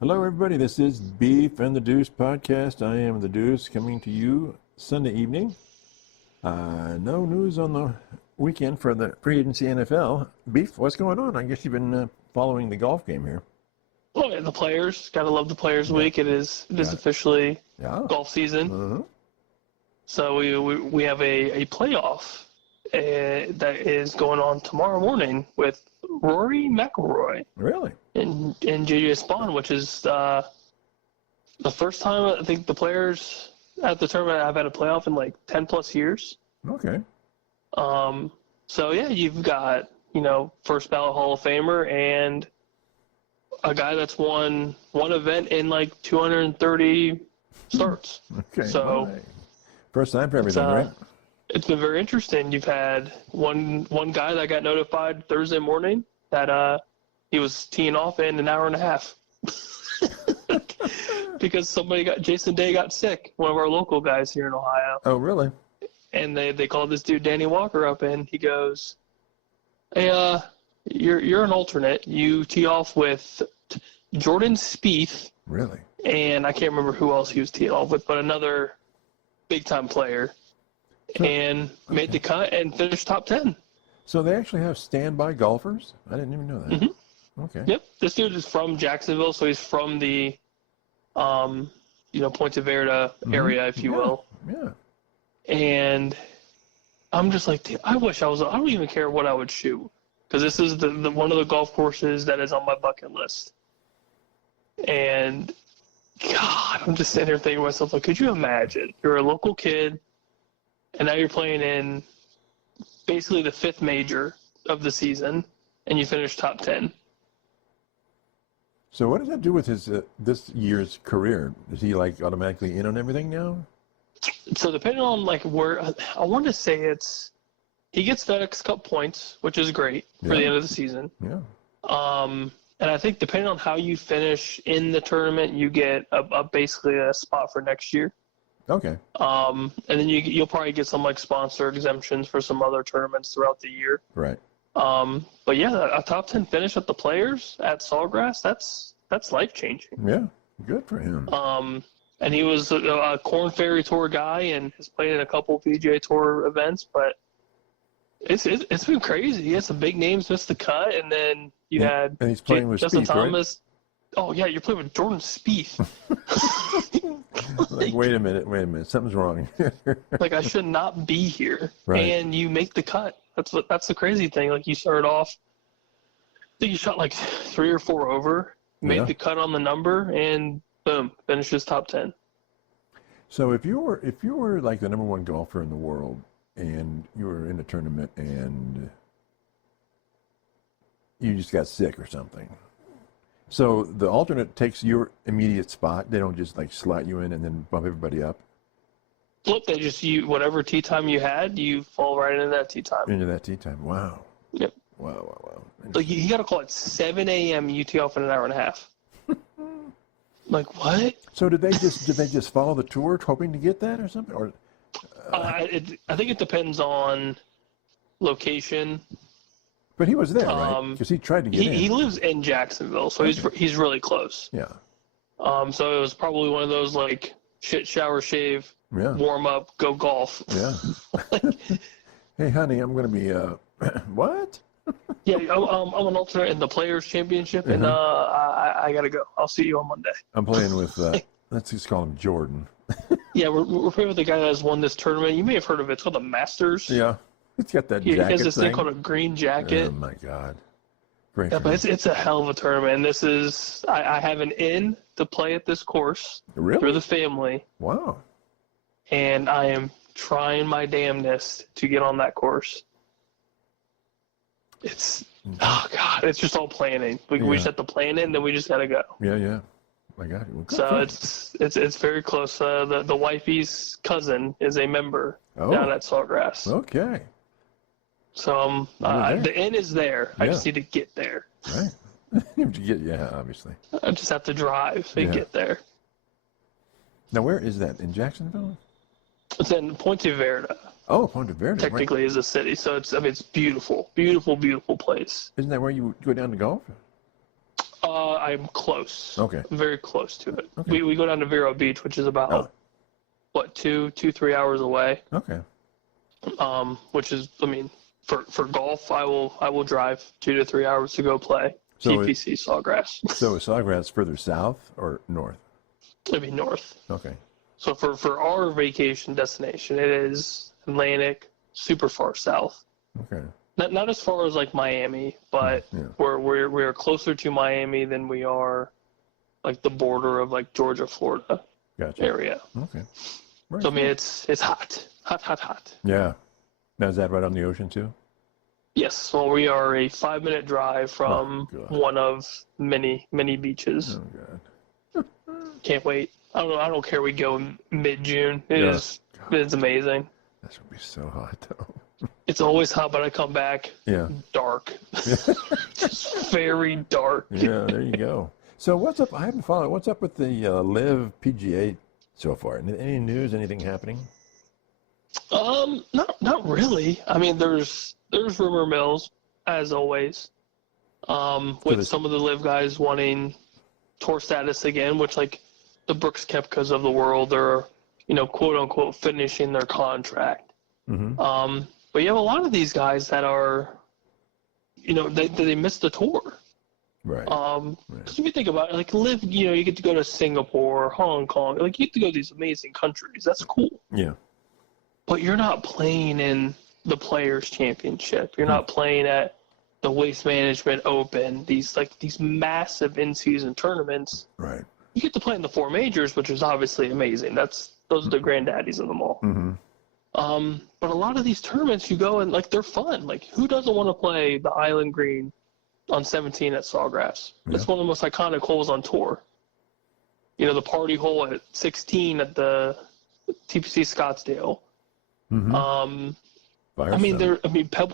Hello, everybody. This is Beef and the Deuce podcast. I am the Deuce coming to you Sunday evening. No news on the weekend for the free agency NFL. Beef, what's going on? I guess you've been following the golf game here. Oh, yeah, the players. Gotta love the Players Week. It is officially golf season. Uh-huh. So we have a playoff that is going on tomorrow morning with Rory McIlroy. Really? And JJ Spawn, which is the first time I think the players at the tournament have had a playoff in like 10 plus years. Okay. So yeah, you've got, first ballot Hall of Famer and a guy that's won one event in like 230 starts. Okay. So right. First time for everything, right? It's been very interesting. You've had one guy that got notified Thursday morning that he was teeing off in an hour and a half because Jason Day got sick, one of our local guys here in Ohio. Oh, really? And they called this dude Danny Walker up, and he goes, "Hey, you're an alternate. You tee off with Jordan Spieth." Really? And I can't remember who else he was teeing off with, but another big time player. And made the cut and finished top 10. So they actually have standby golfers? I didn't even know that. Mm-hmm. Okay. Yep. This dude is from Jacksonville, so he's from the, Ponte Verde area, if you will. Yeah. And I'm just like, dude, I don't even care what I would shoot, because this is the one of the golf courses that is on my bucket list. And, God, I'm just sitting here thinking to myself, like, could you imagine? You're a local kid, and now you're playing in basically the fifth major of the season, and you finish top 10. So what does that do with his this year's career? Is he like automatically in on everything now? So depending on like where, I want to say he gets FedEx Cup points, which is great for the end of the season. Yeah. And I think depending on how you finish in the tournament, you get basically a spot for next year. Okay. And then you'll probably get some like sponsor exemptions for some other tournaments throughout the year. Right. But yeah, a top 10 finish at the Players at Sawgrass, that's life changing. Yeah, good for him. And he was a Corn Ferry Tour guy and has played in a couple PGA Tour events, but it's been crazy. He had some big names miss the cut, and then and he's playing with Justin Spieth, Thomas. Right? Oh yeah, you're playing with Jordan Spieth. Like, wait a minute, something's wrong. Like, I should not be here. Right. And you make the cut. That's the crazy thing. Like, you started off, I think you shot like 3 or 4 over, made the cut on the number, and boom, finishes top 10. So if you were like the number one golfer in the world, and you were in a tournament, and you just got sick or something, so the alternate takes your immediate spot. They don't just like slot you in and then bump everybody up. Look, they just whatever tee time you had, you fall right into that tee time. Into that tee time. Wow. Yep. Wow. Like, you got to call it 7 a.m. You tee off in an hour and a half. Like, what? So did they just follow the tour hoping to get that or something? Or I think it depends on location. But he was there, right? Because he tried to get in. He lives in Jacksonville, so he's really close. Yeah. So it was probably one of those like shit, shower, shave, warm up, go golf. Yeah. Hey, honey, I'm going to be what? Yeah, I'm an alternate in the Players Championship, and I gotta go. I'll see you on Monday. I'm playing with let's just call him Jordan. Yeah, we're playing with the guy that has won this tournament. You may have heard of it. It's called the Masters. Yeah. He's got that jacket He has this thing called a green jacket. Oh, my God. Great. Yeah, but it's a hell of a tournament. And this is, I have an in to play at this course. Really? For the family. Wow. And I am trying my damnedest to get on that course. It's, oh, God, it's just all planning. We just have to plan it, and then we just got to go. Yeah. My God. Well, so it's very close. The wifey's cousin is a member down at Sawgrass. Okay. So the inn is there. I just need to get there. Right. Obviously. I just have to drive and get there. Now, where is that? In Jacksonville? It's in Ponte Verde. Oh, Ponte Verde. Technically is a city, so it's beautiful, beautiful, beautiful place. Isn't that where you go down to golf? I'm close. Okay. I'm very close to it. Okay. We go down to Vero Beach, which is about, 3 hours away. Okay. Which is, I mean, for golf, I will drive 2 to 3 hours to go play TPC Sawgrass. So is Sawgrass further south or north? It'd be north. Okay. So for our vacation destination, it is Atlantic, super far south. Okay. Not as far as like Miami, but we're closer to Miami than we are like the border of like Georgia, Florida area. Okay. So I mean, it's hot. Yeah. Now is that right on the ocean too? Yes. Well, we are a 5-minute drive from one of many beaches. Oh God. Can't wait. I don't care. We go mid-June. It's amazing. This would be so hot though. It's always hot, but I come back dark. Just very dark. Yeah, there you go. So what's up? I haven't followed. What's up with the Live PGA so far? Any news? Anything happening? Not really. I mean, there's rumor mills as always. With some of the Live guys wanting tour status again, which like the Brooks Koepkas of the world are, quote unquote finishing their contract. Mm-hmm. But you have a lot of these guys that are, they missed the tour. Right. Because if you think about it, like Live, you get to go to Singapore, Hong Kong, like you get to go to these amazing countries. That's cool. Yeah. But you're not playing in the Players Championship. You're not playing at the Waste Management Open. These massive in-season tournaments. Right. You get to play in the 4 majors, which is obviously amazing. Those are the granddaddies of them all. Mm-hmm. But a lot of these tournaments, you go and like they're fun. Like who doesn't want to play the Island Green on 17 at Sawgrass? It's one of the most iconic holes on tour. The party hole at 16 at the TPC Scottsdale. Mm-hmm.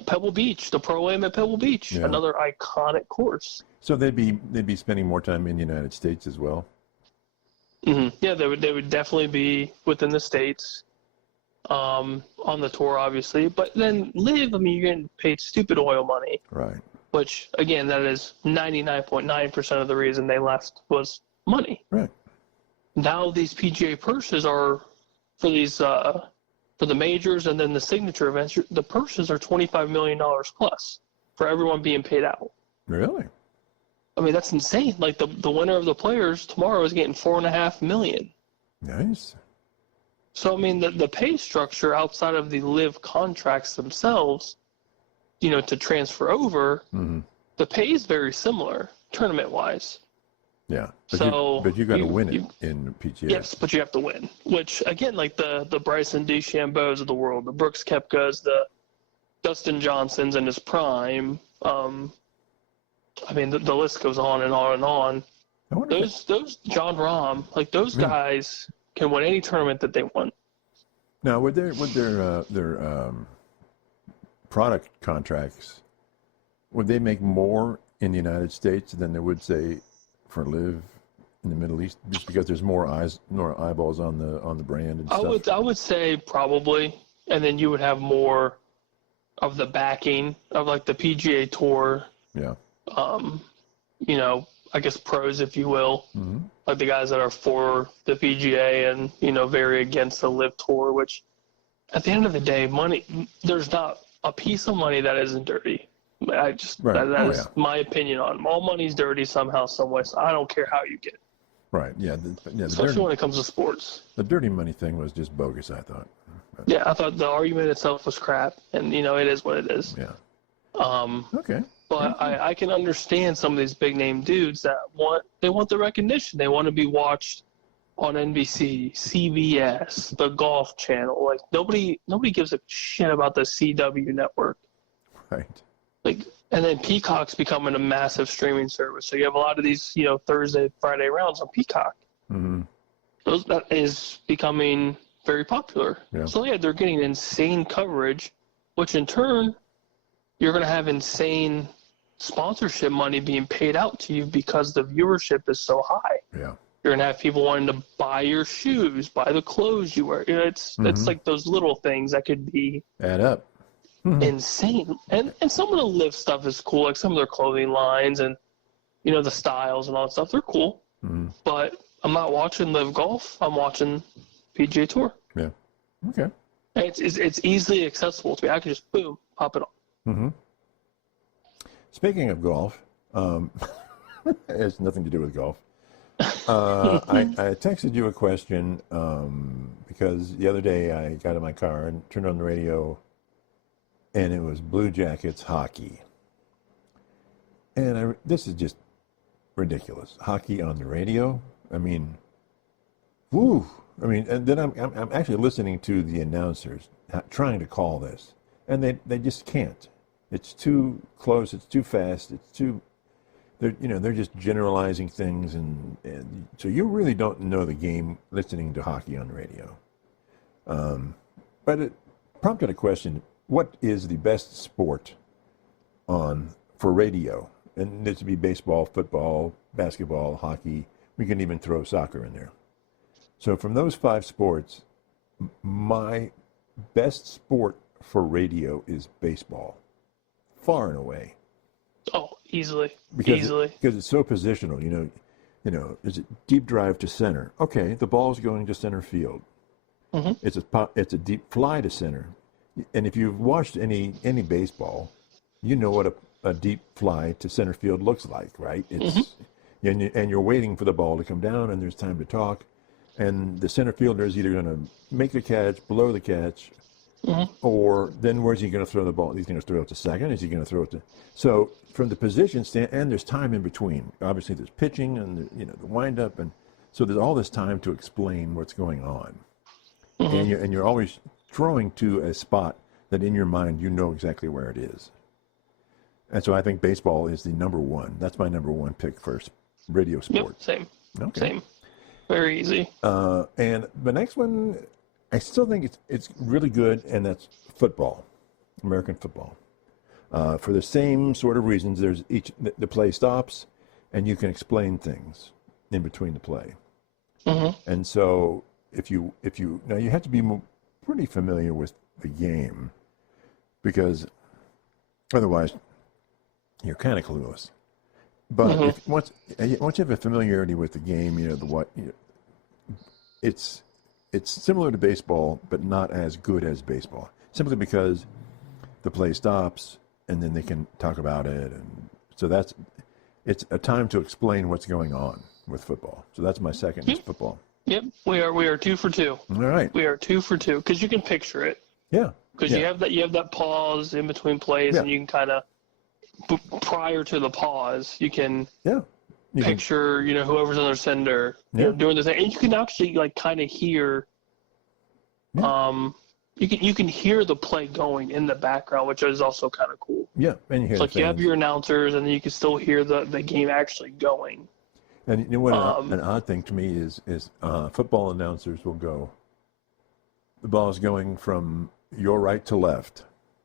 Pebble Beach, the Pro-Am at Pebble Beach, another iconic course. So they'd be spending more time in the United States as well. Mm-hmm. Yeah, they would definitely be within the States. On the tour, obviously, but then Live, you're getting paid stupid oil money. Right. Which, again, that is 99.9% of the reason they left was money. Right. Now these PGA purses are for these for the majors and then the signature events. The purses are $25 million plus for everyone being paid out. Really? That's insane. Like the winner of the Players tomorrow is getting $4.5 million. Nice. So, the pay structure outside of the Live contracts themselves, to transfer over, the pay is very similar tournament-wise. Yeah. But you got to win it in PGA. Yes, but you have to win. Which, again, like the Bryson DeChambeaus of the world, the Brooks Koepkas, the Dustin Johnsons in his prime, the list goes on and on and on. Those John Rahm, like those guys can win any tournament that they want. Now, would their product contracts, would they make more in the United States than they would say for Live in the Middle East, just because there's more eyeballs on the brand and stuff? I would say probably, and then you would have more of the backing of like the PGA Tour. Yeah. I guess pros, if you will, mm-hmm. like the guys that are for the PGA and, very against the Live Tour, which at the end of the day, money, there's not a piece of money that isn't dirty. That is my opinion on them. All money's dirty somehow, some way. So I don't care how you get it. Right, yeah. Especially when it comes to sports. The dirty money thing was just bogus, I thought. Yeah, I thought the argument itself was crap, and, it is what it is. Yeah. Okay. But I can understand some of these big name dudes that want the recognition. They want to be watched on NBC, CBS, the Golf Channel. Like nobody gives a shit about the CW network. Right. Like, and then Peacock's becoming a massive streaming service. So you have a lot of these, Thursday, Friday rounds on Peacock. Mm-hmm. That is becoming very popular. Yeah. So they're getting insane coverage, which in turn you're going to have insane sponsorship money being paid out to you because the viewership is so high. Yeah. You're going to have people wanting to buy your shoes, buy the clothes you wear. It's like those little things that could be add up. Insane. And some of the Live stuff is cool, like some of their clothing lines and, the styles and all that stuff. They're cool, but I'm not watching live golf. I'm watching PGA Tour. Yeah. Okay. And it's easily accessible to me. I can just boom pop it on. Speaking of golf, it has nothing to do with golf. I texted you a question because the other day I got in my car and turned on the radio, and it was Blue Jackets hockey. And this is just ridiculous. Hockey on the radio? I mean, woo! I mean, and then I'm actually listening to the announcers trying to call this, and they just can't. It's too close. It's too fast. It's too. They're just generalizing things, and so you really don't know the game listening to hockey on the radio. But it prompted a question: what is the best sport for radio? And this would be baseball, football, basketball, hockey. We can even throw soccer in there. So from those 5 sports, my best sport for radio is baseball, far and away. Oh, easily. Because it's so positional. Is it deep drive to center? Okay, the ball's going to center field. It's a deep fly to center. And if you've watched any baseball, you know what a deep fly to center field looks like, right? It's and you're waiting for the ball to come down, and there's time to talk. And the center fielder is either going to make the catch, blow the catch, or then where's he going to throw the ball? He's going to throw it to second. Is he going to throw it to? So from the position stand, and there's time in between. Obviously, there's pitching and the wind up, and so there's all this time to explain what's going on. And you're always throwing to a spot that in your mind you know exactly where it is. And so I think baseball is the number one. That's my number one pick for radio sport. Yep, same. Okay. Same. Very easy. And the next one, I still think it's really good, and that's football, American football. For the same sort of reasons, there's the play stops, and you can explain things in between the play. And so if you now you have to be pretty familiar with the game, because otherwise you're kind of clueless. But once you have a familiarity with the game, it's similar to baseball, but not as good as baseball. Simply because the play stops, and then they can talk about it, and so it's a time to explain what's going on with football. So that's my second is football. Yep, we are 2 for 2. All right, we are 2 for 2 because you can picture it. Yeah, because you have that pause in between plays, and you can kind of prior to the pause, you can picture whoever's under center, doing the thing, and you can actually kind of hear. You can hear the play going in the background, which is also kind of cool. Yeah, and you hear it's you have your announcers, and then you can still hear the game actually going. And you know what? An odd thing to me is football announcers will go, the ball is going from your right to left.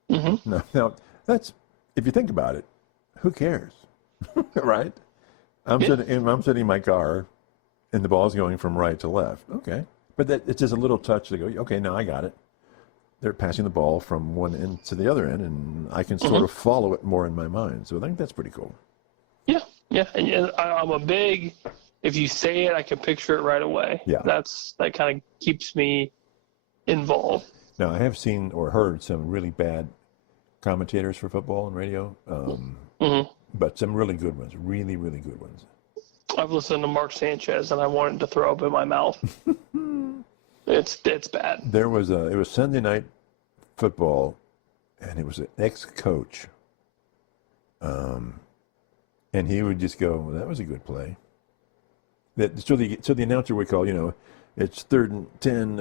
Now that's, if you think about it, who cares, right? I'm sitting in my car, and the ball is going from right to left. Okay, but it's just a little touch to go. Okay, now I got it. They're passing the ball from one end to the other end, and I can sort of follow it more in my mind. So I think that's pretty cool. Yeah, and I'm a big. If you say it, I can picture it right away. Yeah, that kind of keeps me involved. Now I have seen or heard some really bad commentators for football and radio, but some really good ones, really, really good ones. I've listened to Mark Sanchez, and I wanted to throw up in my mouth. It's bad. It was Sunday night football, and it was an ex-coach, and he would just go, well, "That was a good play." So the announcer would call, it's 3rd and 10,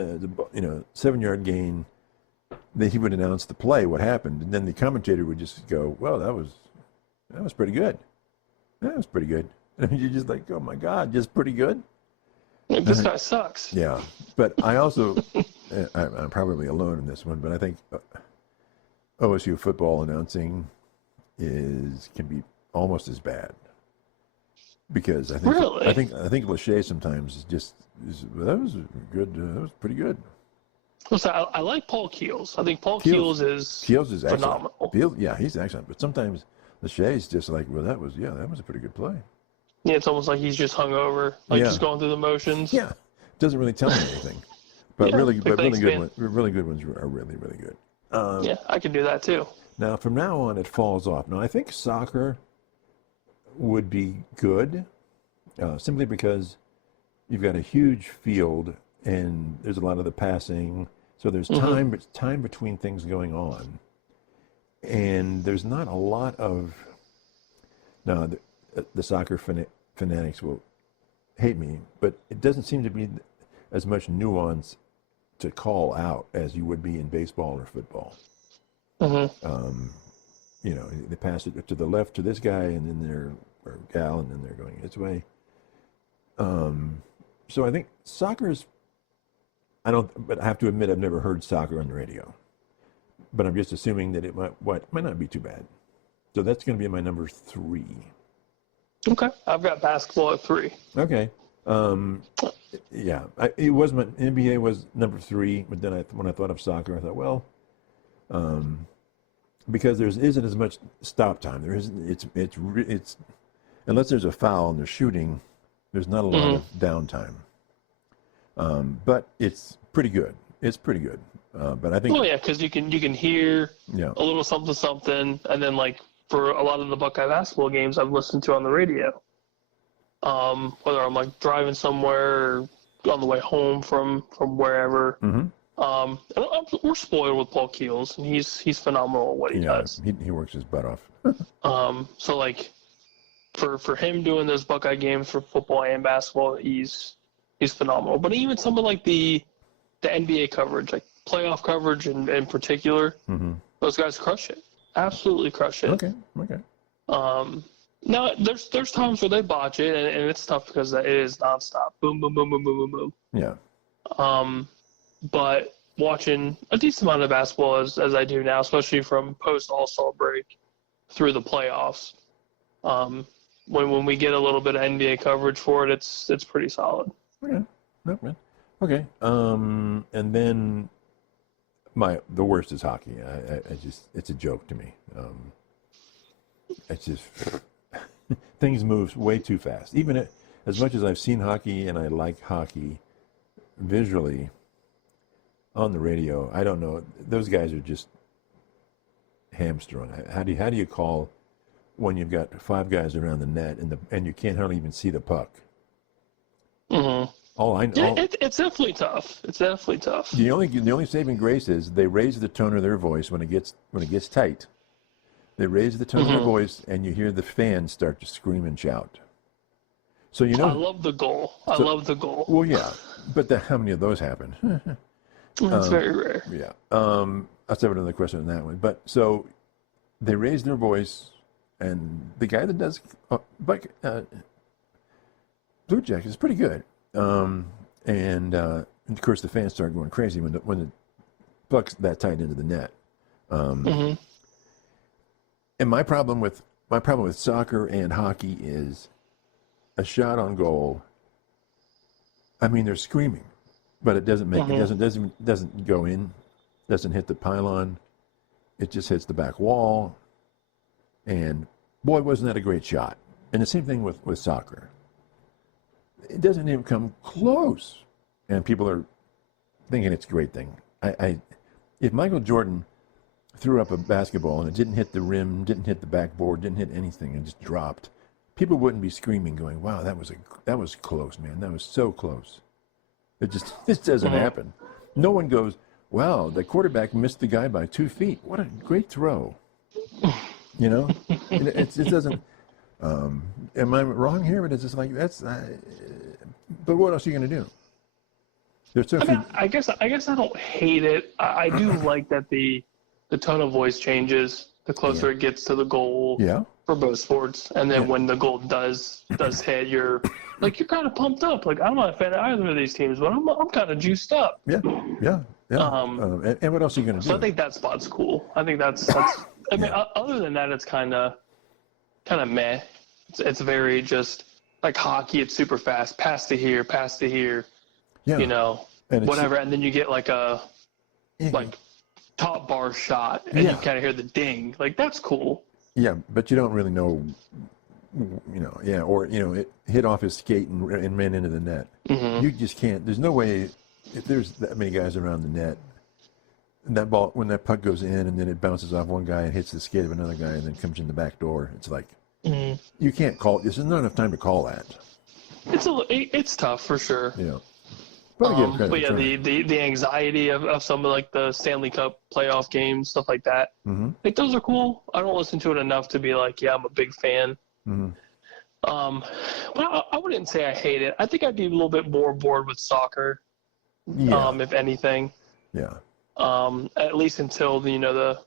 7-yard gain. Then he would announce the play, what happened, and then the commentator would just go, "Well, that was pretty good. That was pretty good." And you're just like, "Oh my God, just pretty good." This guy sucks. Yeah, but I also, I'm probably alone in this one, but I think OSU football announcing can be almost as bad, because I think Lachey sometimes is that was good. That was pretty good. Listen, I like Paul Keels. I think Paul Keels is phenomenal. Excellent. Yeah, he's excellent. But sometimes Lachey's just like, well, that was a pretty good play. Yeah, it's almost like he's just hungover, like just going through the motions. Yeah, doesn't really tell me anything. But Yeah, really, like, but thanks, really good man. ones. Really good ones are really, really good. Yeah, I can do that too. Now, from now on, it falls off. Now, I think soccer would be good, simply because you've got a huge field and there's a lot of the passing, so there's time between things going on, and there's not a lot of. Now, the soccer fanatics will hate me, but it doesn't seem to be as much nuance to call out as you would be in baseball or football. You know, they pass it to the left to this guy, and then they're or gal, and then they're going its way. So I think soccer's. But I have to admit I've never heard soccer on the radio. But I'm just assuming that it might not be too bad. So that's going to be my number 3. Okay, I've got basketball at 3. Okay. Yeah, it was my NBA was number 3, but then when I thought of soccer, I thought, well, because there isn't as much stop time. There isn't. It's unless there's a foul and they're shooting, there's not a lot of downtime. But it's pretty good. It's pretty good. But I think. Oh yeah, because you can hear a little something, and then like for a lot of the Buckeye basketball games I've listened to on the radio. Whether I'm like driving somewhere or on the way home from wherever. And we're spoiled with Paul Keels, and he's phenomenal at what he does. He works his butt off. So like for him doing those Buckeye games for football and basketball, he's phenomenal. But even some of like the NBA coverage, like playoff coverage in particular, those guys crush it. Absolutely crush it. Okay. Now there's times where they botch it, and it's tough because it is nonstop. Boom, boom, boom, boom, boom, boom, boom. Yeah. But watching a decent amount of basketball as I do now, especially from post All-Star break through the playoffs, when we get a little bit of NBA coverage for it, it's pretty solid. Okay. And then the worst is hockey. I just it's a joke to me. It's just things move way too fast. Even as much as I've seen hockey and I like hockey visually on the radio, I don't know. Those guys are just hamstrung. How do you call when you've got 5 guys around the net and you can't hardly even see the puck? It's definitely tough. It's definitely tough. The only saving grace is they raise the tone of their voice when it gets tight. They raise the tone of their voice, and you hear the fans start to scream and shout. So I love the goal. I love the goal. Well, yeah, but how many of those happen? It's very rare. Yeah. I'll have another question on that one. But so they raise their voice, and the guy that does Blue Jackets is pretty good. And of course the fans start going crazy when the puck's that tight into the net. And my problem with soccer and hockey is a shot on goal. I mean, they're screaming, but it doesn't make it doesn't go in, doesn't hit the pylon. It just hits the back wall. And boy, wasn't that a great shot. And the same thing with soccer. It doesn't even come close. And people are thinking it's a great thing. If Michael Jordan threw up a basketball and it didn't hit the rim, didn't hit the backboard, didn't hit anything, and just dropped, people wouldn't be screaming, going, "Wow, that was close, man. That was so close." This doesn't happen. No one goes, "Wow, the quarterback missed the guy by 2 feet. What a great throw." You know, it doesn't. Am I wrong here? But it's just like that's. But what else are you going to do? There's so few. I guess I don't hate it. I do like that the tone of voice changes the closer it gets to the goal. Yeah. For both sports, and then when the goal does hit, you're kind of pumped up. Like, I'm not a fan of either of these teams, but I'm kind of juiced up. Yeah. And what else are you going to do? So I think that spot's cool. I think that's. I mean, other than that, it's kind of meh. It's very just like hockey. It's super fast. Pass to here. Yeah. You know, and whatever, and then you get like a top bar shot, and you kind of hear the ding. Like, that's cool. Yeah, but you don't really know or it hit off his skate and ran into the net. Mm-hmm. You just can't. There's no way if there's that many guys around the net, and that ball when that puck goes in and then it bounces off one guy and hits the skate of another guy and then comes in the back door. It's like you can't call. There's not enough time to call that. It's tough for sure. Yeah. But the anxiety of some of like the Stanley Cup playoff games, stuff like that. Mm-hmm. Like those are cool. I don't listen to it enough to be like, yeah, I'm a big fan. Mm-hmm. But I wouldn't say I hate it. I think I'd be a little bit more bored with soccer, if anything. Yeah. At least until the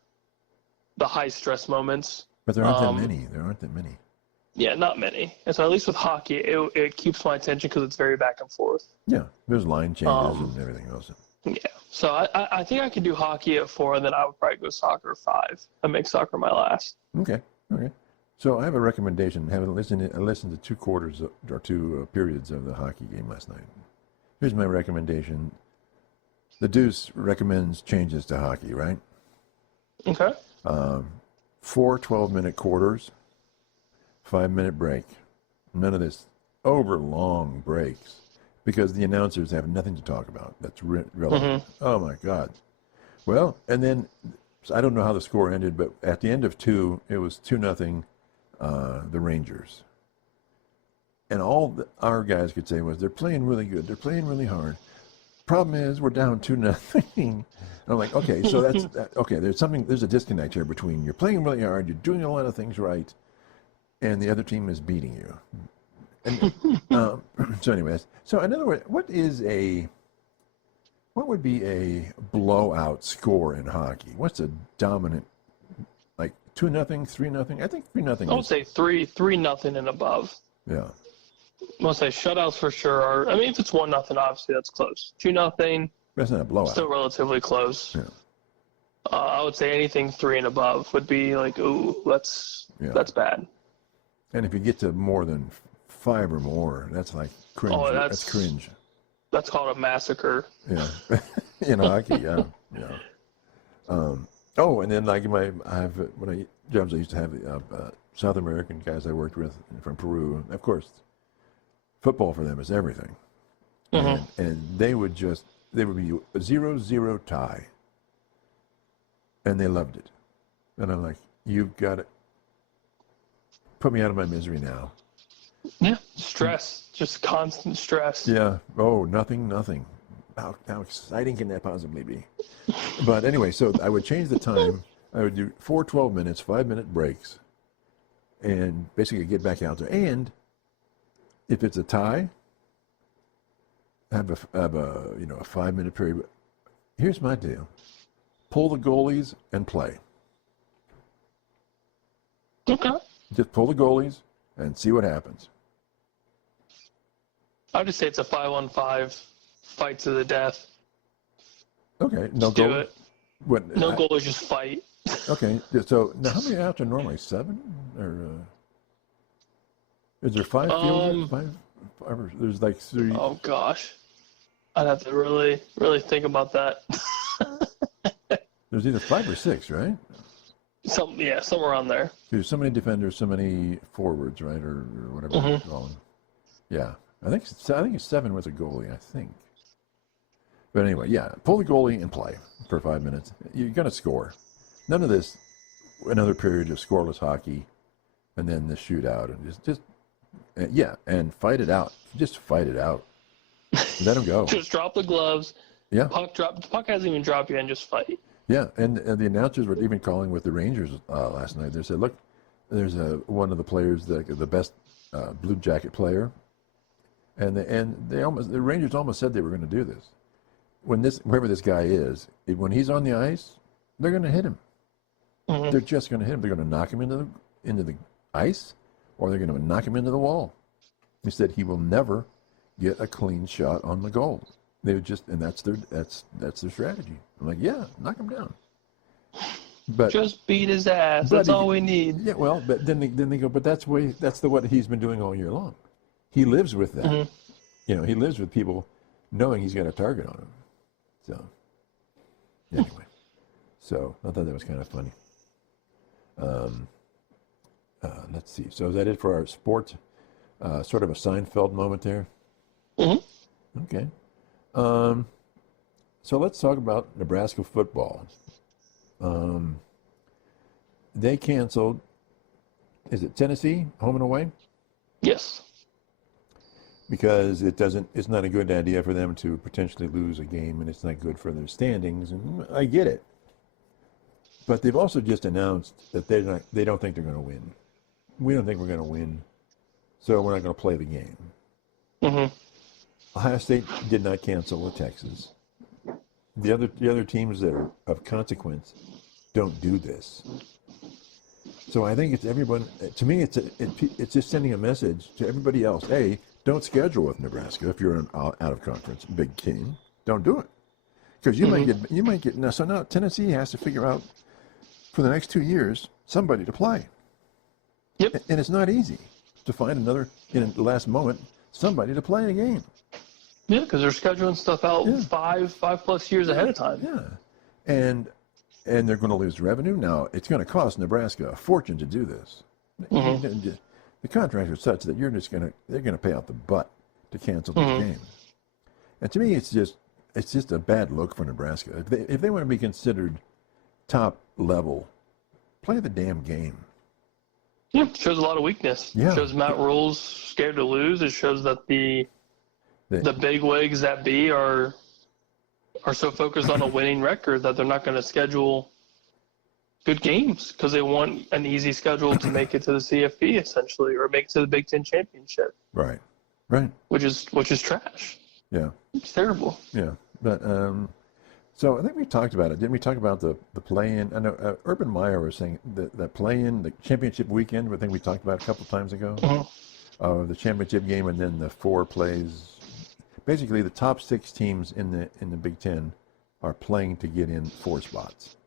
high stress moments. But there aren't that many. There aren't that many. Yeah, not many. And so at least with hockey, it keeps my attention because it's very back and forth. Yeah, there's line changes and everything else. Yeah, so I think I could do hockey at 4, and then I would probably go soccer at 5. I make soccer my last. Okay. So I have a recommendation. I listened to 2 quarters or 2 periods of the hockey game last night. Here's my recommendation. The Deuce recommends changes to hockey, right? Okay. 4 12-minute quarters, 5-minute break. None of this over-long breaks because the announcers have nothing to talk about that's relevant. Mm-hmm. Oh, my God. Well, and then I don't know how the score ended, but at the end of 2, it was 2-0 the Rangers. And all our guys could say was, they're playing really good. They're playing really hard. Problem is, we're down 2-0. And I'm like, okay, so there's a disconnect here between you're playing really hard, you're doing a lot of things right, and the other team is beating you. And, so anyways, so in other words, what would be a blowout score in hockey? What's a dominant, like 2-0, 3-0? I think 3-0. I would say 3-0 and above. Yeah. I would say shutouts for sure. I mean, if it's 1-0, obviously that's close. 2-0. That's not a blowout. Still relatively close. Yeah. I would say anything 3 and above would be like, ooh, that's bad. And if you get to more than 5 or more, that's like cringe. Oh, that's cringe. That's called a massacre. Yeah. In hockey, yeah. And then like jobs I used to have South American guys I worked with from Peru. Of course, football for them is everything. Mm-hmm. And they would be a 0-0 tie. And they loved it. And I'm like, you've got to put me out of my misery now. Yeah, stress, just constant stress. Yeah. Oh, nothing. How exciting can that possibly be? But anyway, so I would change the time. I would do 4 12 minutes, 5-minute breaks, and basically get back out there. And if it's a tie, have a 5-minute period. Here's my deal: pull the goalies and play. Okay. Just pull the goalies and see what happens. I'd just say it's a 5-on-5 fight to the death. Okay, no goal. Do it. No goalies, just fight. Okay, so now how many outs are normally? 7 or is there 5 fielders? 5 or there's like 3. Oh gosh, I'd have to really, really think about that. There's either 5 or 6, right? Somewhere around there. There's so many defenders, so many forwards, right, or whatever you call them. Yeah, I think it's 7 with a goalie. I think. But anyway, yeah, pull the goalie and play for 5 minutes. You're gonna score. None of this. Another period of scoreless hockey, and then the shootout, and and fight it out. Just fight it out. Let them go. Just drop the gloves. Yeah. The puck hasn't even dropped yet, and just fight. Yeah, and the announcers were even calling with the Rangers last night. They said, "Look, there's one of the players, the best Blue Jacket player, and the Rangers almost said they were going to do this. Whoever this guy is, when he's on the ice, they're going to hit him. Mm-hmm. They're just going to hit him. They're going to knock him into the ice, or they're going to knock him into the wall." He said he will never get a clean shot on the goal. They would and that's their strategy. I'm like, yeah, knock him down. But just beat his ass. That's all we need. Yeah, well, but then they go, but that's what he's been doing all year long. He lives with that. Mm-hmm. He lives with people knowing he's got a target on him. So anyway, I thought that was kind of funny. let's see. So is that it for our sports? Sort of a Seinfeld moment there. Mm-hmm. Okay. So let's talk about Nebraska football. They canceled. Is it Tennessee home and away? Yes. Because it's not a good idea for them to potentially lose a game, and it's not good for their standings, and I get it. But they've also just announced that they don't think they're going to win. We don't think we're going to win, so we're not going to play the game. Mm-hmm. Ohio State did not cancel with Texas. The other teams that are of consequence don't do this. So I think it's everyone. To me, it's just sending a message to everybody else. Hey, don't schedule with Nebraska if you're an out of conference big team. Don't do it because you might get now. So now Tennessee has to figure out for the next 2 years somebody to play. Yep. And it's not easy to find another in the last moment somebody to play a game. Yeah, because they're scheduling stuff out 5+ years ahead of time. Yeah, and they're going to lose revenue. Now it's going to cost Nebraska a fortune to do this. Mm-hmm. The contracts are such that they're going to pay out the butt to cancel this game. And to me, it's just a bad look for Nebraska. If they want to be considered top level, play the damn game. Yeah, it shows a lot of weakness. Yeah. It shows Matt Rule's scared to lose. It shows that the big wigs that be are so focused on a winning record that they're not going to schedule good games because they want an easy schedule to make it to the CFP essentially, or make it to the Big Ten championship. Right. Which is trash. Yeah. It's terrible. Yeah, but so I think we talked about it. Didn't we talk about the play-in? I know Urban Meyer was saying the play-in, the championship weekend. I think we talked about it a couple of times ago. Mm-hmm. The championship game and then the 4 plays. Basically, the top 6 teams in the Big Ten are playing to get in 4 spots.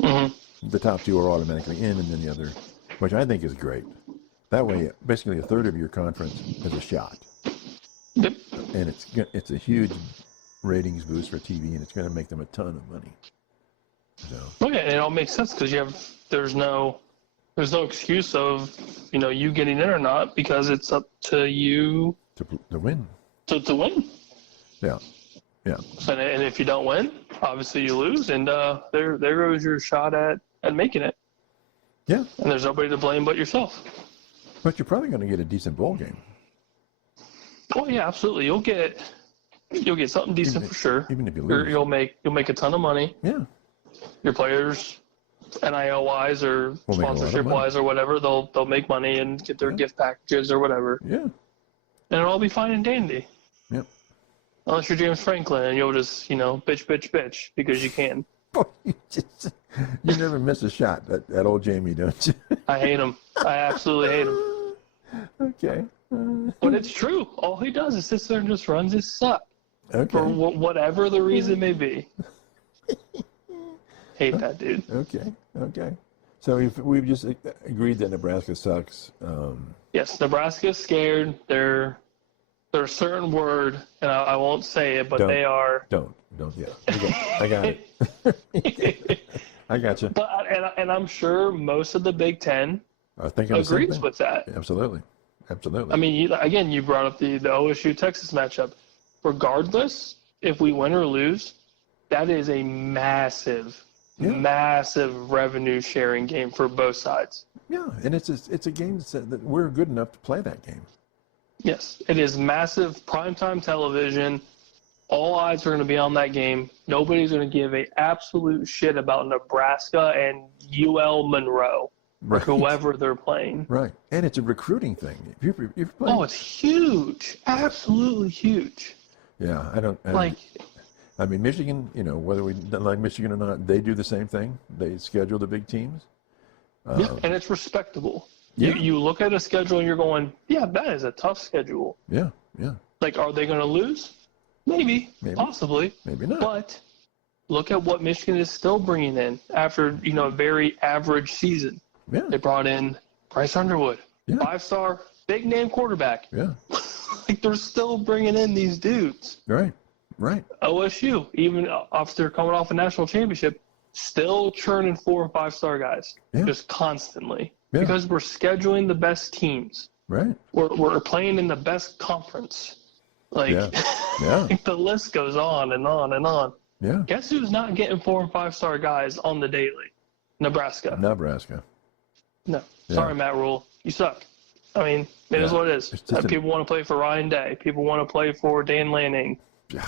Mm-hmm. The top 2 are automatically in, and then the other, which I think is great. That way, basically, a third of your conference has a shot. Yep. And it's a huge ratings boost for TV, and it's going to make them a ton of money. So. Okay, and it all makes sense because there's no excuse of you getting in or not because it's up to you to win. To win. Yeah. And if you don't win, obviously you lose, and there goes your shot at making it. Yeah. And there's nobody to blame but yourself. But you're probably going to get a decent bowl game. Oh yeah, absolutely. You'll get something decent for sure. Even if you lose, you'll make a ton of money. Yeah. Your players, NIL wise or sponsorship wise or whatever, they'll make money and get their gift packages or whatever. Yeah. And it'll all be fine and dandy. Yep. Unless you're James Franklin and you'll just bitch because you can. You never miss a shot. That old Jamie, don't you? I hate him. I absolutely hate him. Okay. But it's true. All he does is sits there and just runs his suck. Okay. For whatever the reason may be. Hate that dude. Okay. So we've just agreed that Nebraska sucks. Yes, Nebraska's scared. They're a certain word, and I won't say it, but they are. Don't. Yeah. I got it. I got you. But and I'm sure most of the Big Ten agrees with that. Absolutely. I mean, you brought up the OSU Texas matchup. Regardless, if we win or lose, that is a massive revenue sharing game for both sides. Yeah, and it's a game that we're good enough to play that game. Yes, it is massive primetime television. All eyes are going to be on that game. Nobody's going to give an absolute shit about Nebraska and UL Monroe, or whoever they're playing. Right, and it's a recruiting thing. If you're playing, it's huge, absolutely huge. Yeah, I mean, Michigan, whether we like Michigan or not, they do the same thing. They schedule the big teams. And it's respectable. Yeah. You look at a schedule and you're going, yeah, that is a tough schedule. Yeah. Like, are they going to lose? Maybe, possibly. Maybe not. But look at what Michigan is still bringing in after, a very average season. Yeah. They brought in Bryce Underwood, 5-star, big-name quarterback. Yeah. Like, they're still bringing in these dudes. Right. OSU, even after coming off a national championship, still churning 4 and 5-star guys, just constantly. Yeah. Because we're scheduling the best teams. Right. We're playing in the best conference. Like, Yeah. like the list goes on and on and on. Yeah. Guess who's not getting 4 and 5 star guys on the daily? Nebraska. Nebraska. No. Yeah. Sorry, Matt Rule. You suck. I mean, it is what it is. People want to play for Ryan Day. People want to play for Dan Lanning. Yeah.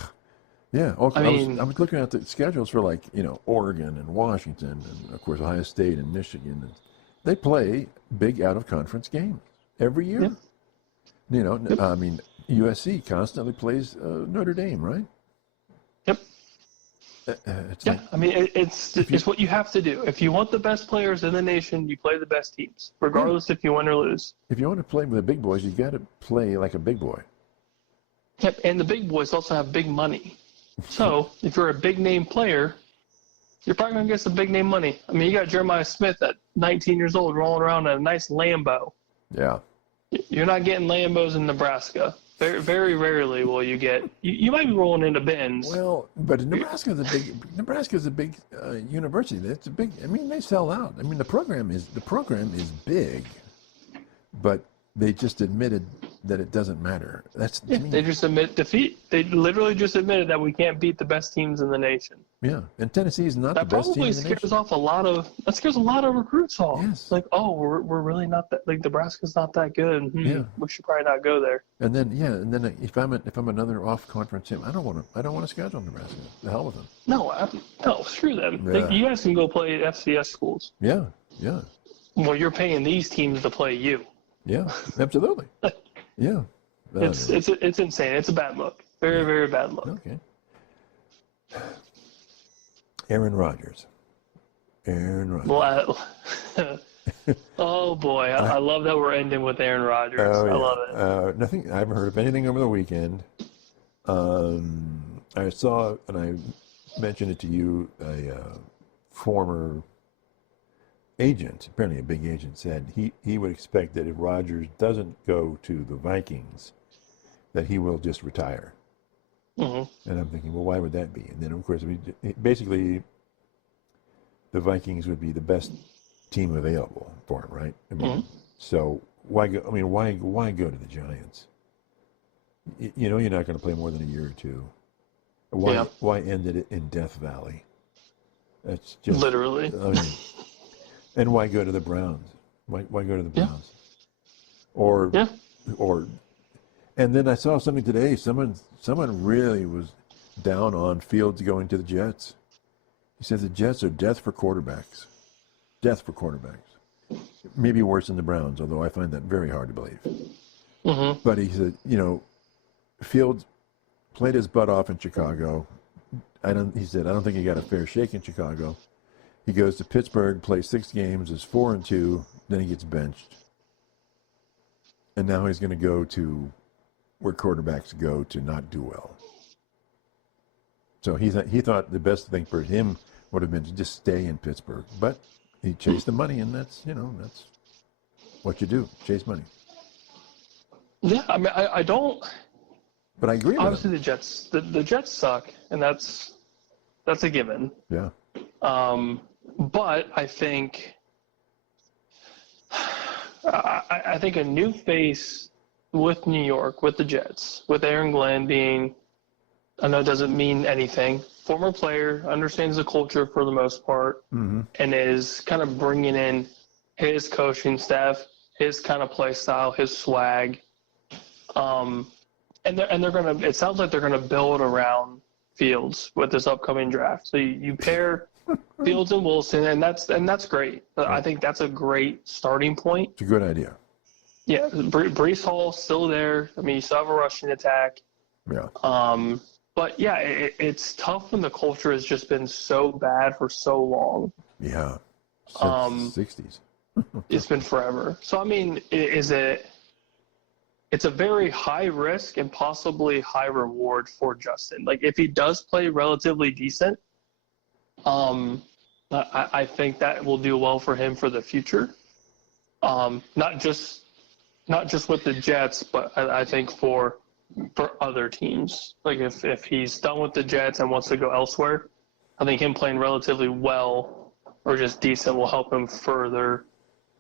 Yeah. Okay. I I was looking at the schedules for, like, Oregon and Washington and, of course, Ohio State and Michigan. And they play big out-of-conference games every year. Yep. I mean, USC constantly plays Notre Dame, right? Yep. It's Yeah. like, I mean, it's what you have to do. If you want the best players in the nation, you play the best teams, regardless if you win or lose. if you want to play with the big boys, you got to play like a big boy. Yep. And the big boys also have big money. So if you're a big name player, you're probably going to get some big name money. I mean, you got Jeremiah Smith at 19 years old rolling around in a nice Lambo. Yeah. You're not getting Lambos in Nebraska. Very, very rarely will you get. You might be rolling into Benz. Well, but Nebraska's a big university. It's a big. I mean, they sell out. I mean, the program is big, but they just admitted that it doesn't matter. That's They just admit defeat. They literally just admitted that we can't beat the best teams in the nation. Yeah, and Tennessee is not the best team in the nation. That scares a lot of recruits off. Yes. It's like, oh, we're really not that, like, Nebraska's not that good. We should probably not go there. And then if I'm another off conference team, I don't want to schedule Nebraska. The hell with them. No, screw them. Yeah. Like, you guys can go play at FCS schools. Yeah. Well, you're paying these teams to play you. Yeah, absolutely. Yeah. It's insane. It's a bad look. Very, very bad look. Okay. Aaron Rodgers. Well, oh boy, I love that we're ending with Aaron Rodgers. Oh, yeah. I love it. Nothing. I haven't heard of anything over the weekend. I saw, and I mentioned it to you, a former agent, apparently a big agent, said he would expect that if Rodgers doesn't go to the Vikings, that he will just retire. Mm-hmm. And I'm thinking, well, why would that be? And then, of course, basically, the Vikings would be the best team available for him, right? I mean, so why go? I mean, why go to the Giants? You're not going to play more than a year or two. Why end it in Death Valley? That's just literally. I mean, and why go to the Browns? Why go to the Browns? Or and then I saw something today. Someone really was down on Fields going to the Jets. He says the Jets are death for quarterbacks. Death for quarterbacks. Maybe worse than the Browns, although I find that very hard to believe. Mm-hmm. But he said, Fields played his butt off in Chicago. He said, I don't think he got a fair shake in Chicago. He goes to Pittsburgh, plays 6 games, is 4-2, then he gets benched. And now he's going to go to where quarterbacks go to not do well. So he thought the best thing for him would have been to just stay in Pittsburgh. But he chased the money, and that's what you do, chase money. Yeah, I mean, I don't. But I agree with obviously him. the Jets suck, and that's a given. Yeah. But I think a new face with New York, with the Jets, with Aaron Glenn being, I know it doesn't mean anything, former player, understands the culture for the most part, and is kind of bringing in his coaching staff, his kind of play style, his swag. And they're gonna. It sounds like they're gonna build around Fields with this upcoming draft. So you pair Fields and Wilson, and that's great. I think that's a great starting point. It's a good idea. Yeah, Breece Hall's still there. I mean, you still have a rushing attack. Yeah. But yeah, it's tough when the culture has just been so bad for so long. Yeah. Since the 60s. It's been forever. So I mean, it's a very high risk and possibly high reward for Justin. Like, if he does play relatively decent, I think that will do well for him for the future. Not just with the Jets, but I think for other teams. Like, if he's done with the Jets and wants to go elsewhere, I think him playing relatively well or just decent will help him further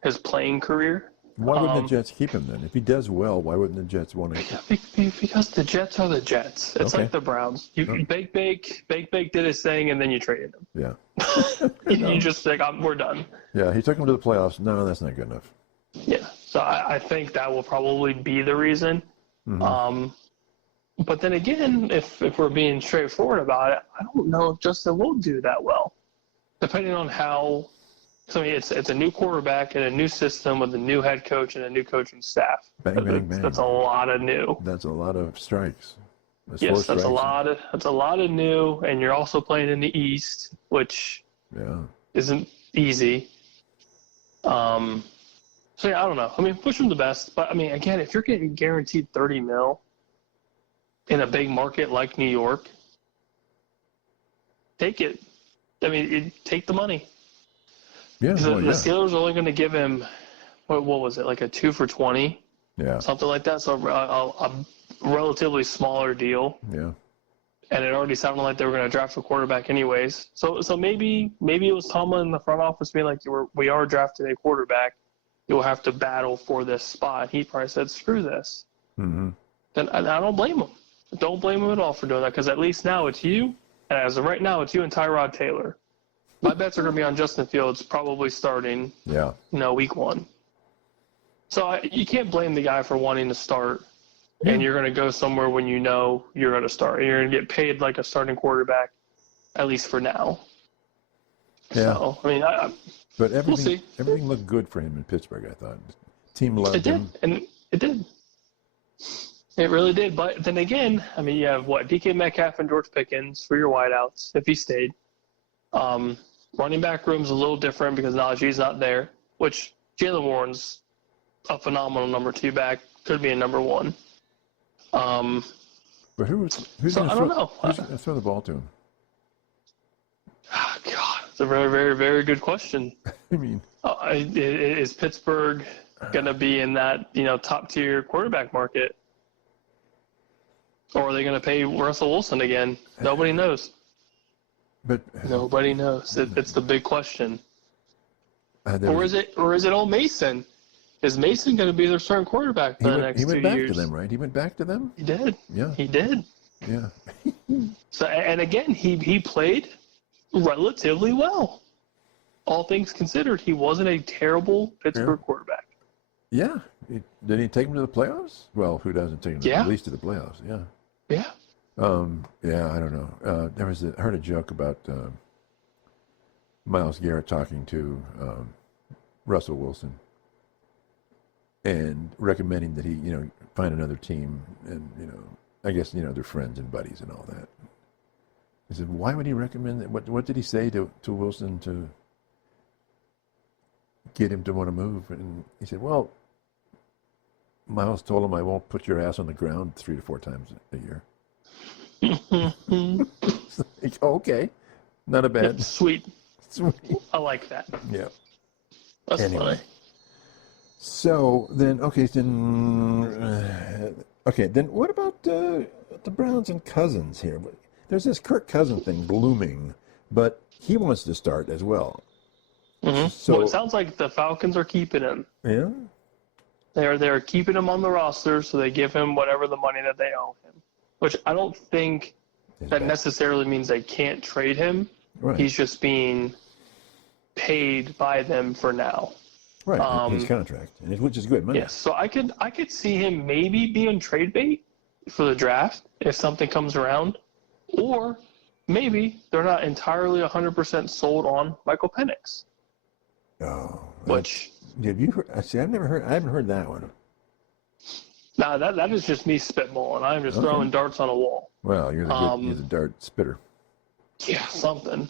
his playing career. Why wouldn't the Jets keep him then? If he does well, why wouldn't the Jets want to? Because the Jets are the Jets. It's like the Browns. Bake did his thing, and then you traded him. Yeah. You just like, we're done. Yeah, he took him to the playoffs. No, that's not good enough. Yeah, so I think that will probably be the reason. Mm-hmm. But then again, if we're being straightforward about it, I don't know if Justin will do that well, depending on how. So, I mean, it's a new quarterback and a new system with a new head coach and a new coaching staff. Bang, bang, bang. That's a lot of new. That's a lot of strikes. Yes, that's a lot of new, and you're also playing in the East, which isn't easy. So yeah, I don't know. I mean, wish him the best, but I mean, again, if you're getting guaranteed $30 million in a big market like New York, take it. I mean, take the money. Yeah, the Steelers are only going to give him, what was it, like a 2 for $20? Yeah. Something like that. So a relatively smaller deal. Yeah. And it already sounded like they were going to draft a quarterback anyways. So maybe it was Tomlin in the front office being like, we are drafting a quarterback. You'll have to battle for this spot. He probably said, screw this. Mm-hmm. Then I don't blame him. Don't blame him at all for doing that, because at least now it's you. And as of right now, it's you and Tyrod Taylor. My bets are going to be on Justin Fields probably starting, week 1. So you can't blame the guy for wanting to start, and you're going to go somewhere when you know you're going to start. And you're going to get paid like a starting quarterback, at least for now. Yeah. So, I mean, but we'll see. Everything looked good for him in Pittsburgh, I thought. Team loved him. It did. It really did. But then again, I mean, you have DK Metcalf and George Pickens for your wideouts if he stayed. Running back room's a little different because Najee's not there, which Jaylen Warren's a phenomenal number 2 back, could be a number 1. But who's going to throw the ball to him? Oh, God, it's a very, very, very good question. I mean, is Pittsburgh going to be in that top tier quarterback market, or are they going to pay Russell Wilson again? Nobody knows. But nobody knows. It's the big question. Or is it old Mason? Is Mason going to be their starting quarterback for the next 2 years? He went back to them, right? He went back to them? He did. Yeah. He did. Yeah. So, and again, he played relatively well. All things considered, he wasn't a terrible Pittsburgh quarterback. Yeah. Did he take him to the playoffs? Well, who doesn't take him at least to the playoffs? Yeah. Yeah. I don't know. I heard a joke about Myles Garrett talking to Russell Wilson and recommending that he, find another team, and I guess they're friends and buddies and all that. He said, "Why would he recommend that? What did he say to Wilson to get him to want to move?" And he said, "Well, Myles told him I won't put your ass on the ground 3 to 4 times a year." Okay, not a bad. Sweet. I like that. Yeah. That's funny. So then, then what about the Browns and Cousins here? There's this Kirk Cousins thing blooming, but he wants to start as well. Mm-hmm. So it sounds like the Falcons are keeping him. Yeah. They're keeping him on the roster, so they give him whatever the money that they owe him. Which I don't think that necessarily means they can't trade him. Right. He's just being paid by them for now. Right, his contract, which is good money. Yes, so I could see him maybe being trade bait for the draft if something comes around, or maybe they're not entirely 100% sold on Michael Penix. Oh, which have you heard? See, I haven't heard that one. Nah, that is just me spitballing. I'm just throwing darts on a wall. Well, you're the dart spitter. Yeah, something.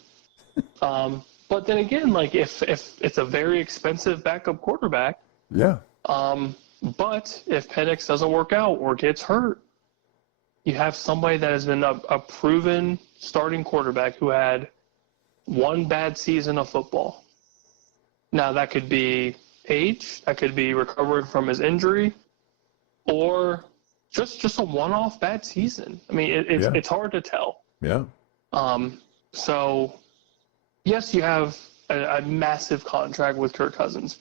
But then again, like if it's a very expensive backup quarterback. Yeah. But if Penix doesn't work out or gets hurt, you have somebody that has been a proven starting quarterback who had one bad season of football. Now that could be age, that could be recovering from his injury, or just a one-off bad season. I mean, it's hard to tell. Yeah. So, yes, you have a massive contract with Kirk Cousins,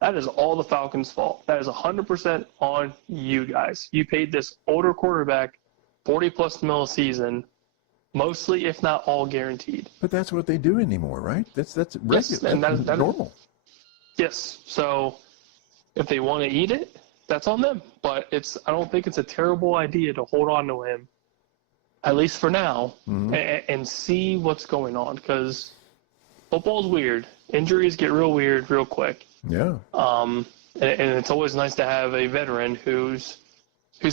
That is all the Falcons' fault. That is 100% on you guys. You paid this older quarterback $40+ million a season, mostly, if not all, guaranteed. But that's what they do anymore, right? That's regular. Yes, and that's normal. Yes. So if they want to eat it, that's on them. But I don't think it's a terrible idea to hold on to him, at least for now, and see what's going on, because football's weird. Injuries get real weird real quick. Yeah. And it's always nice to have a veteran who's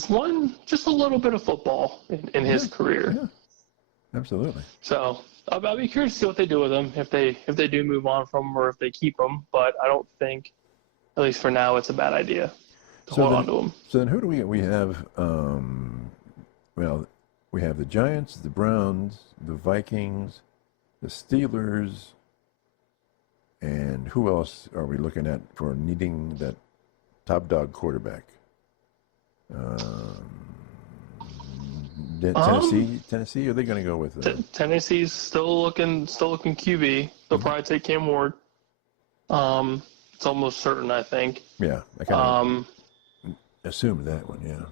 won just a little bit of football in his career. Yeah. Absolutely. So I'll be curious to see what they do with him, if they do move on from him or if they keep him. But I don't think, at least for now, it's a bad idea to hold on to him. So then who do we have? We have the Giants, the Browns, the Vikings, the Steelers, and who else are we looking at for needing that top dog quarterback? Tennessee. Are they going to go with Tennessee's still looking QB. They'll probably take Cam Ward. It's almost certain, I think. Yeah, I kind of assumed that one. Yeah.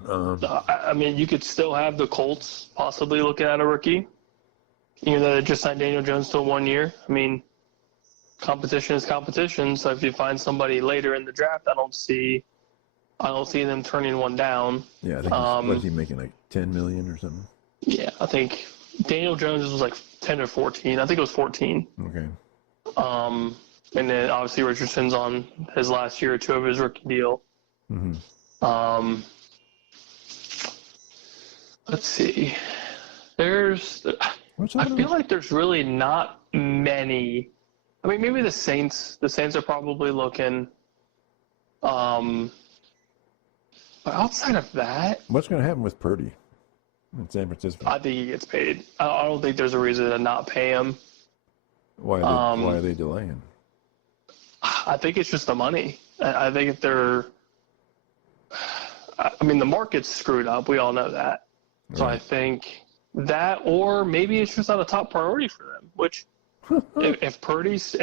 I mean, you could still have the Colts possibly looking at a rookie, even though they just signed Daniel Jones to 1 year. I mean, competition is competition. So if you find somebody later in the draft, I don't see them turning one down. Yeah, I think what is he making, like $10 million or something? Yeah, I think Daniel Jones was like 10 or 14. I think it was 14. Okay. And then obviously Richardson's on his last year or two of his rookie deal. Mm-hmm. Let's see. I feel like there's really not many. I mean, maybe the Saints. The Saints are probably looking. But outside of that, what's going to happen with Purdy in San Francisco? I think he gets paid. I don't think there's a reason to not pay him. Why are they delaying? I think it's just the money. I think if they're. I mean, the market's screwed up. We all know that. Right. So I think that, or maybe it's just not a top priority for them. Which, if Purdy's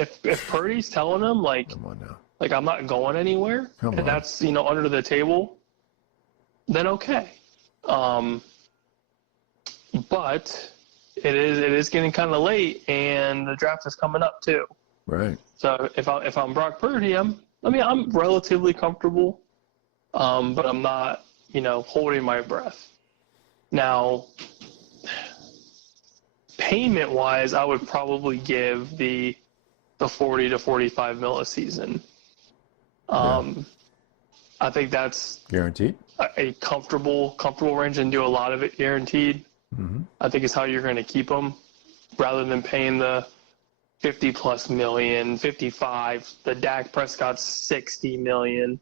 telling them like, come on now, like I'm not going anywhere, and that's under the table, then okay. But it is getting kind of late, and the draft is coming up too. Right. So if I'm Brock Purdy, I'm relatively comfortable, but I'm not holding my breath. Now, payment wise, I would probably give the 40 to 45 mil a season. I think that's guaranteed. A comfortable range, and do a lot of it guaranteed. Mm-hmm. I think is how you're going to keep them, rather than paying the 50+ million, 55. The Dak Prescott's 60 million.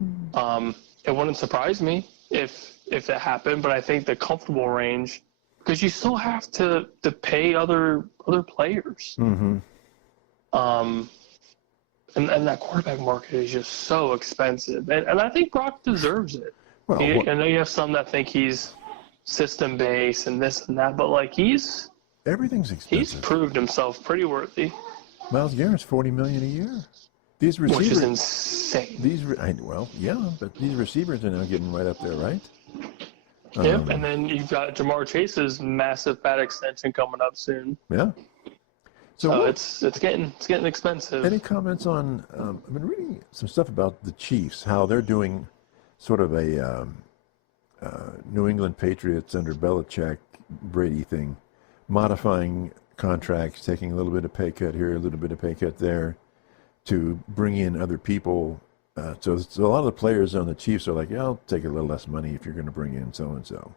It wouldn't surprise me if it happened, but I think the comfortable range, because you still have to pay other players. Mm-hmm. And that quarterback market is just so expensive, and I think Brock deserves it. Well, I know you have some that think he's system based and this and that, but like everything's expensive. He's proved himself pretty worthy. Myles Garrett's $40 million a year. These receivers, which is insane. But these receivers are now getting right up there, right? Yep, and then you've got Jamar Chase's massive fat extension coming up soon. Yeah. So it's getting expensive. Any comments on? I've been reading some stuff about the Chiefs, how they're doing sort of a New England Patriots under Belichick Brady thing, modifying contracts, taking a little bit of pay cut here, a little bit of pay cut there, to bring in other people. So a lot of the players on the Chiefs are like, yeah, I'll take a little less money if you're going to bring in so and so.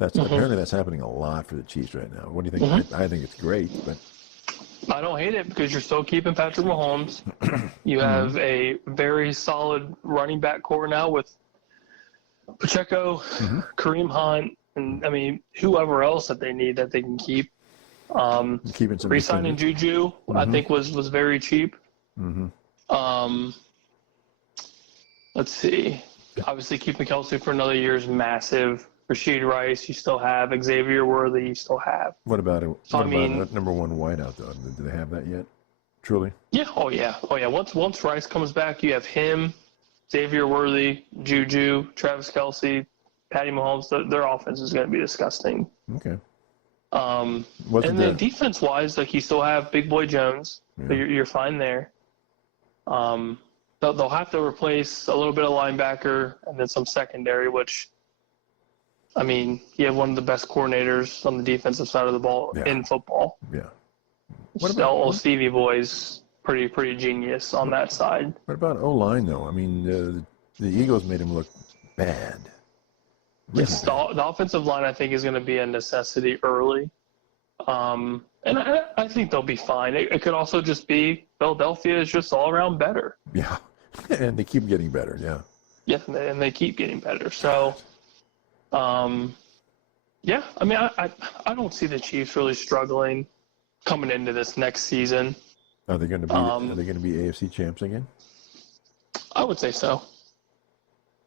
Apparently that's happening a lot for the Chiefs right now. What do you think? Mm-hmm. I think it's great, but I don't hate it, because you're still keeping Patrick Mahomes. You have a very solid running back core now with Pacheco, Kareem Hunt, and I mean whoever else that they need that they can keep. Keeping some re-signing Juju, I think was very cheap. Mm-hmm. Let's see. Obviously, keeping Kelsey for another year is massive. Rashid Rice, you still have. Xavier Worthy, you still have. What about it? So, what about number one wideout, though? Do they have that yet? truly. Yeah. Oh yeah. Once Rice comes back, you have him, Xavier Worthy, Juju, Travis Kelce, Patty Mahomes. Their offense is going to be disgusting. Okay. And then defense-wise, like you still have Big Boy Jones, so you're fine there. They'll have to replace a little bit of linebacker and then some secondary, which, I mean, you have one of the best coordinators on the defensive side of the ball in football. Yeah. Old Stevie Boy's pretty genius on that side. What about O-line, though? I mean, the Eagles made him look bad. Really Yes, bad. the offensive line, I think, is going to be a necessity early. And I think they'll be fine. It could also just be Philadelphia is just all around better. Yeah. And they keep getting better, yeah. Yeah, and they keep getting better. So, yeah, I mean, I don't see the Chiefs really struggling coming into this next season. Are they going to be AFC champs again? I would say so.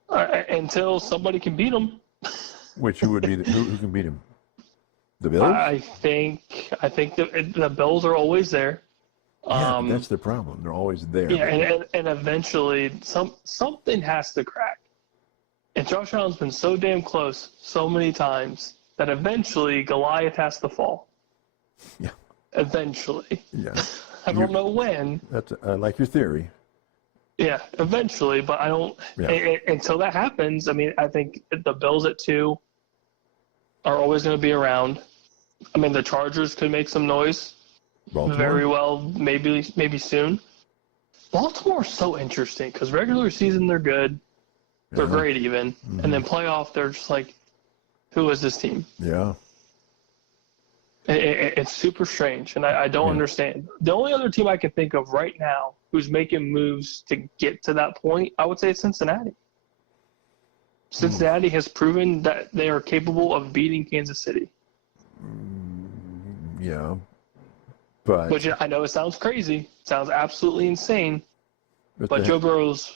Until somebody can beat them. Which who would be who can beat them? The Bills? I think the Bills are always there. Yeah, that's the problem. They're always there. Yeah, and eventually something has to crack. And Josh Allen's been so damn close so many times that eventually Goliath has to fall. Yeah. Eventually. Yeah. I don't know when. That's I like your theory. Yeah, eventually, but I don't. Yeah. Until that happens, I mean, I think the Bills at 2 are always going to be around. I mean, the Chargers could make some noise. Baltimore? Very well, maybe soon. Baltimore's so interesting because regular season they're good, they're great even, and then playoff they're just like, who is this team? Yeah. It's super strange, and I don't understand. The only other team I can think of right now who's making moves to get to that point, I would say it's Cincinnati. Cincinnati has proven that they are capable of beating Kansas City. Yeah. But Which I know it sounds crazy, sounds absolutely insane, but Joe Burrow's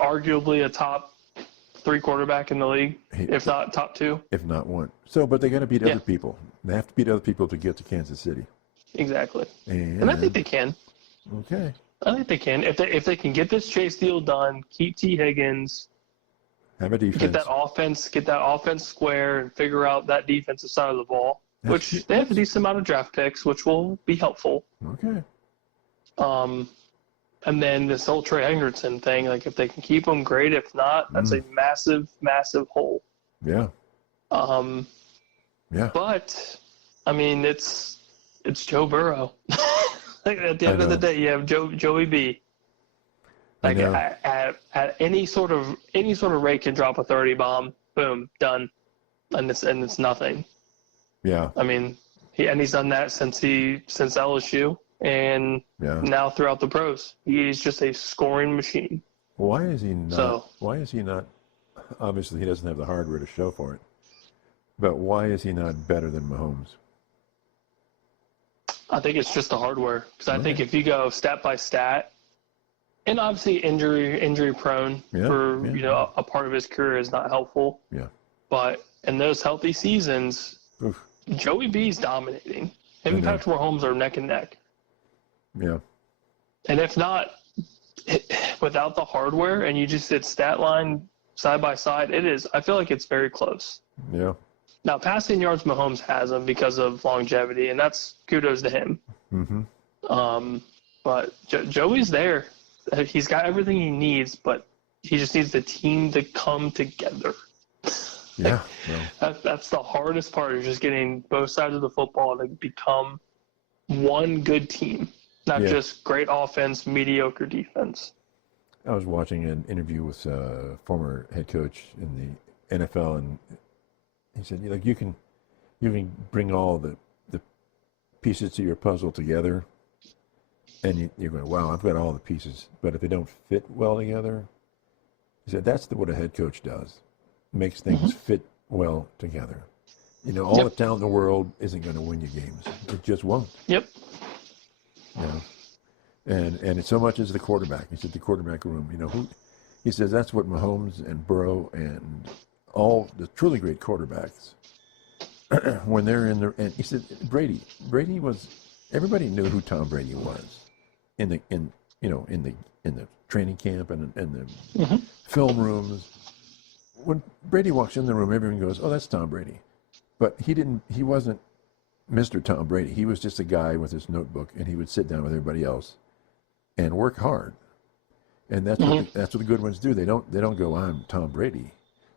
arguably a top 3 quarterback in the league, if not top 2. If not one. So, but they got to beat other people. They have to beat other people to get to Kansas City. Exactly. And I think they can. Okay. I think they can. If they can get this Chase deal done, keep T. Higgins, have a defense. Get that offense square, and figure out that defensive side of the ball. Which they have a decent amount of draft picks, which will be helpful. Okay. And then this whole Trey Hendrickson thing, like if they can keep him, great. If not, that's a massive, massive hole. Yeah. Yeah. But I mean, it's Joe Burrow. Like at the end of the day, you have Joey B. Like at any sort of rate can drop a 30 bomb, boom, done, and it's nothing. Yeah. I mean, he's done that since LSU and now throughout the pros. He's just a scoring machine. Why is he not? Obviously, he doesn't have the hardware to show for it. But why is he not better than Mahomes? I think it's just the hardware. Because I think if you go stat by stat, and obviously injury prone for a part of his career is not helpful. Yeah. But in those healthy seasons. Oof. Joey B's dominating. Him and Patrick Mahomes are neck and neck. Yeah. And if not, without the hardware and you just hit stat line side by side, I feel like it's very close. Yeah. Now, passing yards, Mahomes has them because of longevity, and that's kudos to him. Mm-hmm. But Joey's there. He's got everything he needs, but he just needs the team to come together. Yeah, that's the hardest part, is just getting both sides of the football to become one good team, not just great offense, mediocre defense. I was watching an interview with a former head coach in the NFL, and he said, you can bring all the pieces to your puzzle together, and you're going, wow, I've got all the pieces, but if they don't fit well together, he said that's what a head coach does. Makes things fit well together. All the talent in the world isn't going to win you games. It just won't. Yep. And it's so much as the quarterback. He said the quarterback room. He says that's what Mahomes and Burrow and all the truly great quarterbacks when they're in there. And he said Brady was. Everybody knew who Tom Brady was. the training camp and the film rooms. When Brady walks in the room, everyone goes, "Oh, that's Tom Brady," but he wasn't Mr. Tom Brady. He was just a guy with his notebook, and he would sit down with everybody else and work hard. And that's what the good ones do. They don't go, "I'm Tom Brady."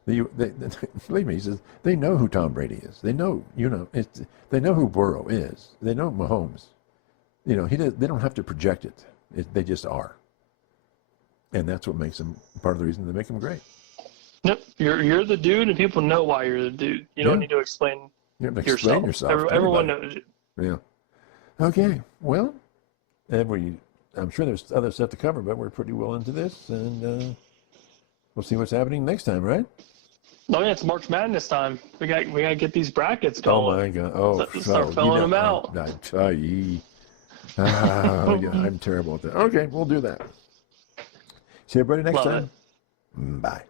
They believe me. He says they know who Tom Brady is. They know they know who Burrow is. They know Mahomes. They don't have to project it. They just are. And that's what makes them part of the reason they make them great. Yep, you're the dude, and people know why you're the dude. You don't need to explain. You have to explain yourself. Everyone knows you. Yeah. Okay. Well, I'm sure there's other stuff to cover, but we're pretty well into this, and we'll see what's happening next time, right? Oh yeah, it's March Madness time. We got to get these brackets going. Oh my God! Oh, start filling them out. I'm terrible at that. Okay, we'll do that. See everybody next time. It. Bye.